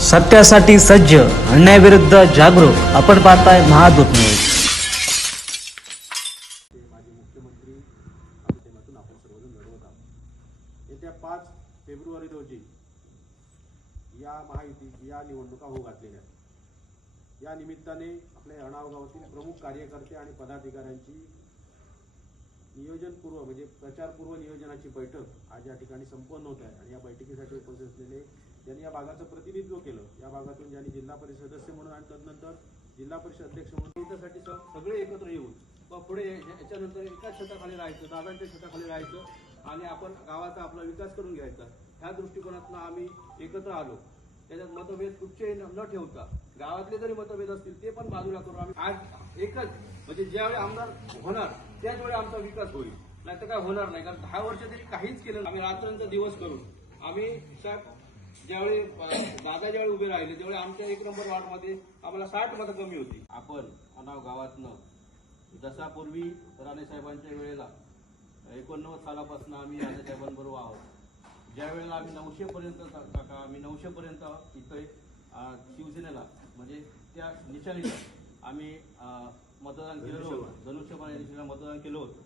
सत्यासाठी सज्ज अन्यायाविरुद्ध जागरूक आपण पाहताय महादूत न्यूज. येत्या पाच फेब्रुवारी रोजी या महायुती या निवडणुका होऊ घातलेल्या या निमित्ताने आपल्या अणाव गावातील प्रमुख कार्यकर्ते आणि पदाधिकाऱ्यांची नियोजनपूर्व म्हणजे प्रचारपूर्व नियोजनाची बैठक आज या ठिकाणी संपन्न होत आहे. आणि या बैठकीसाठी उपस्थित असलेले ज्यांनी या भागाचं प्रतिनिधित्व केलं या भागातून ज्यांनी जिल्हा परिषद सदस्य म्हणून आणि तदनंतर जिल्हा परिषद अध्यक्ष म्हणून त्यासाठी सगळे एकत्र येऊन व पुढे याच्यानंतर एकाच छताखाली राहायचं दादांच्या छताखाली राहायचं आणि आपण गावाचा आपला विकास करून घ्यायचा. ह्या दृष्टिकोनातून आम्ही एकत्र आलो. त्याच्यात मतभेद कुठचे न न ठेवता गावातले जरी मतभेद असतील ते पण बाजूला करून आम्ही आज एकच म्हणजे ज्यावेळी आमदार होणार त्याच वेळी आमचा विकास होईल. नाही तर काय होणार नाही कारण दहा वर्ष तरी काहीच केलं आम्ही रात्रांचा दिवस करून आम्ही साहेब ज्यावेळी दादा ज्यावेळी उभे राहिले त्यावेळी आमच्या एक नंबर वार्डमध्ये आम्हाला साठ मतं कमी होती. आपण अनाव गावातनं जसा पूर्वी राणे साहेबांच्या वेळेला एकोणनव्वद सालापासून आम्ही राणे साहेबांबरोबर आहोत. ज्या वेळेला आम्ही नऊशेपर्यंत काका आम्ही नऊशेपर्यंत इथे शिवसेनेला म्हणजे त्या निशाणीला आम्ही मतदान केलेलं होतं. धनुष्यबाण. या दिशेला मतदान केलं होतं.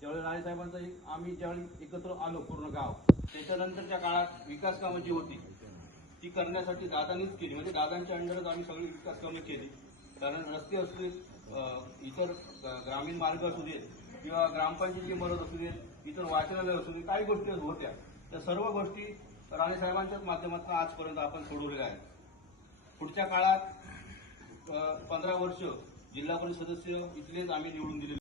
त्यावेळी राणे साहेबांचा एक आम्ही ज्यावेळी एकत्र आलो पूर्ण गाव त्याच्यानंतरच्या काळात विकास कामं जी होती ती करण्यासाठी दादानीच केली. म्हणजे दादांच्या अंडरच आम्ही सगळी विकास कामं केली. कारण रस्ते असू देत इतर ग्रामीण मार्ग असू देत किंवा ग्रामपंचायतीची मदत असू देत इतर वाचनालय असू देत काही गोष्टी होत्या. त्या सर्व गोष्टी राणे साहेबांच्याच माध्यमातून आजपर्यंत आपण सोडवलेल्या आहेत. पुढच्या काळात पंधरा वर्ष जिल्हा परिषद सदस्य इथलेच आम्ही निवडून दिले